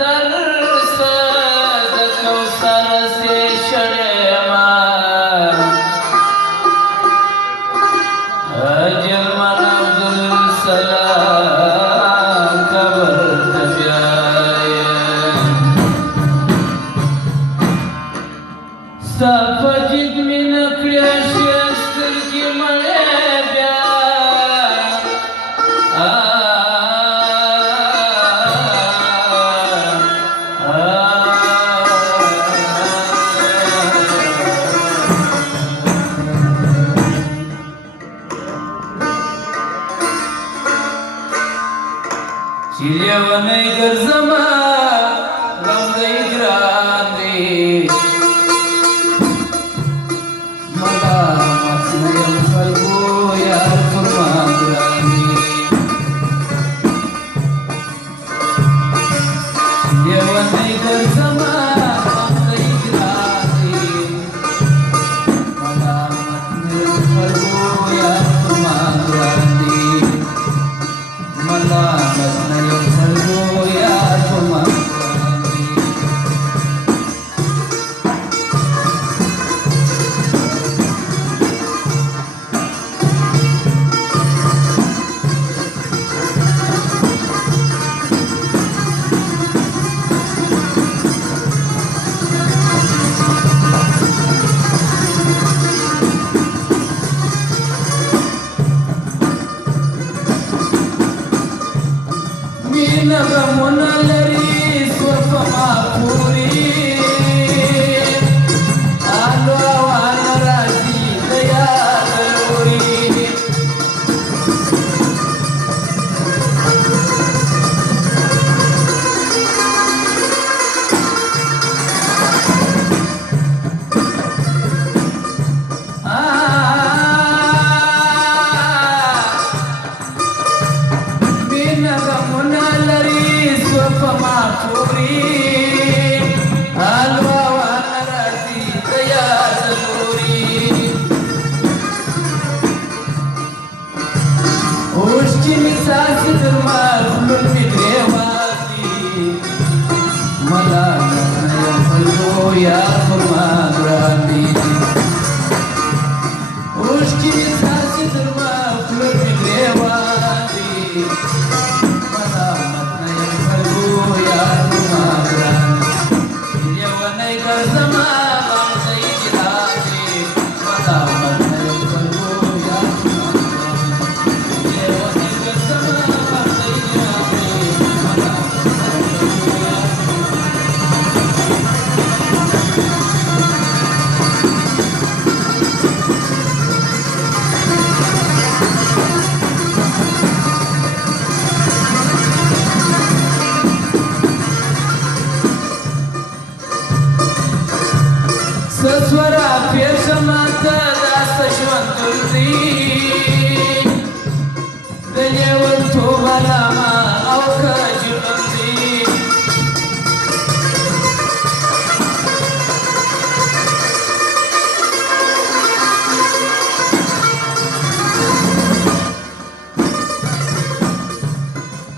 तरसद कौसर से Sharma Ajman Abdul Salam cover तब्याय सफजिद min क्रियाशस्त्र की मळे ब्या Чилеваной горзама гамдай гранды Маламат моем фальгу я фурмаграни Чилеваной горзама гамдай гранды Маламат моем фальгу я фурмаграни Маламат моем фальгу я фурмаграни Minaga monalari swafama puri Alwa wanarazi daya galuri Minaga monalari swafama puri Alwa wanarazi daya galuri Ushki misasi durma ulul midrewati Malamat naya falgo ya furmagrani Ushki misasi durma ulul midrewati Malamat naya falgo ya furmagrani Chilyewanai garzama ghamzai jilani Malamat naya falgo ya furmagrani Saswara piersamata dasta shwanturdi Dalyewan tobalama auka jurandi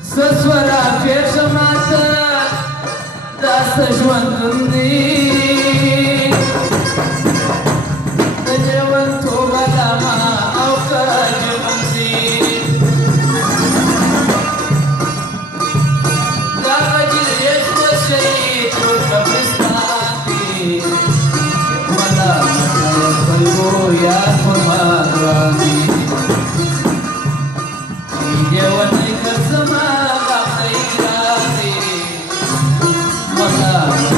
Saswara piersamata dasta shwanturdi Dalyewan tobalama auka jurandi Darajil yeshwa shahid kabistani Malamat naya falgo ya furmagrani Chilyewanai garzama ghamzai grani Malamat